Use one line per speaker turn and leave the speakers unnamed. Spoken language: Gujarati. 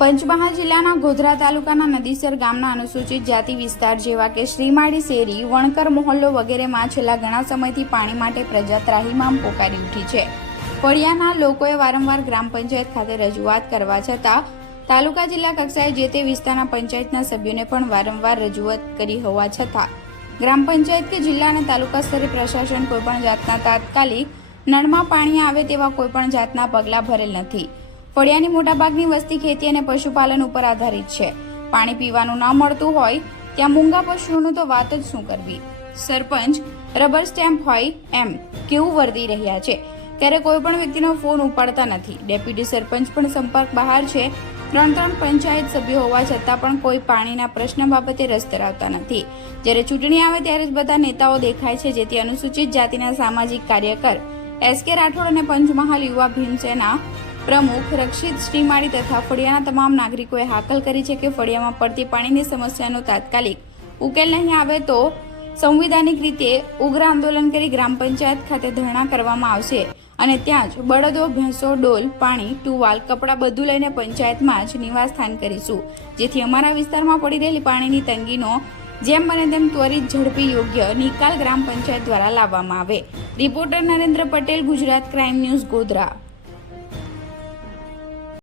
પંચમહાલ જિલ્લાના ગોધરા તાલુકાના નદીસર ગામના અનુસૂચિત જાતિ વિસ્તાર જેવા કે શ્રીમાળી શેરી, વણકર મોહલ્લો વગેરેમાં છેલ્લા ઘણા સમયથી પાણી માટે પ્રજા ત્રાહીમામ પોકારી ઉઠી છે. ફળિયાના લોકોએ વારંવાર ગ્રામ પંચાયત ખાતે રજૂઆત કરવા છતાં તાલુકા જિલ્લા કક્ષાએ જે તે વિસ્તારના પંચાયતના સભ્યોને પણ વારંવાર રજૂઆત કરી હોવા છતાં ગ્રામ પંચાયત કે જિલ્લા અને તાલુકા સ્તરે પ્રશાસન કોઈપણ જાતના તાત્કાલિક નળમાં પાણી આવે તેવા કોઈપણ જાતના પગલાં ભરેલ નથી. ફળિયાની મોટાભાગની વસ્તી ખેતી અને પશુપાલન ઉપર આધારિત છે. પાણી પીવાનું ન મળતું હોય ત્યાં મૂંગા પશુઓનું તો વાત જ શું કરવી? સરપંચ, રબર સ્ટેમ્પ હોય એમ કેવું વર્તી રહ્યા છે? ત્યારે કોઈ પણ વ્યક્તિનો ફોન ઉપાડતા નથી. ડેપ્યુટી સરપંચ પણ સંપર્ક બહાર છે. ત્રણ ત્રણ પંચાયત સભ્યો હોવા છતાં પણ કોઈ પાણીના પ્રશ્ન બાબતે રસ ધરાવતા નથી. જ્યારે ચૂંટણી આવે ત્યારે જ બધા નેતાઓ દેખાય છે, જેથી અનુસૂચિત જાતિના સામાજિક કાર્યકર એસ કે રાઠોડ અને પંચમહાલ યુવા ભીમસેના પ્રમુખ રક્ષિત શ્રીમાળી તથા ફળિયાના તમામ નાગરિકોએ હાકલ કરી છે કે ફળિયામાં પડતી પાણીની સમસ્યાનો તાત્કાલિક ઉકેલ નહીં આવે તો સંવિધાનિક રીતે ઉગ્ર આંદોલન કરી ગ્રામ પંચાયત ખાતે ધરણા કરવામાં આવશે. અને ત્યાં જ બળદો, ભેંસો, ડોલ, પાણી, ટુવાલ, કપડાં બધું લઈને પંચાયતમાં જ નિવાસ સ્થાન કરીશું. જેથી અમારા વિસ્તારમાં પડી રહેલી પાણીની તંગીનો જેમ બને તેમ ત્વરિત ઝડપી યોગ્ય નિકાલ ગ્રામ પંચાયત દ્વારા લાવવામાં આવે. Reporter Narendra Patel, Gujarat crime news Godhra.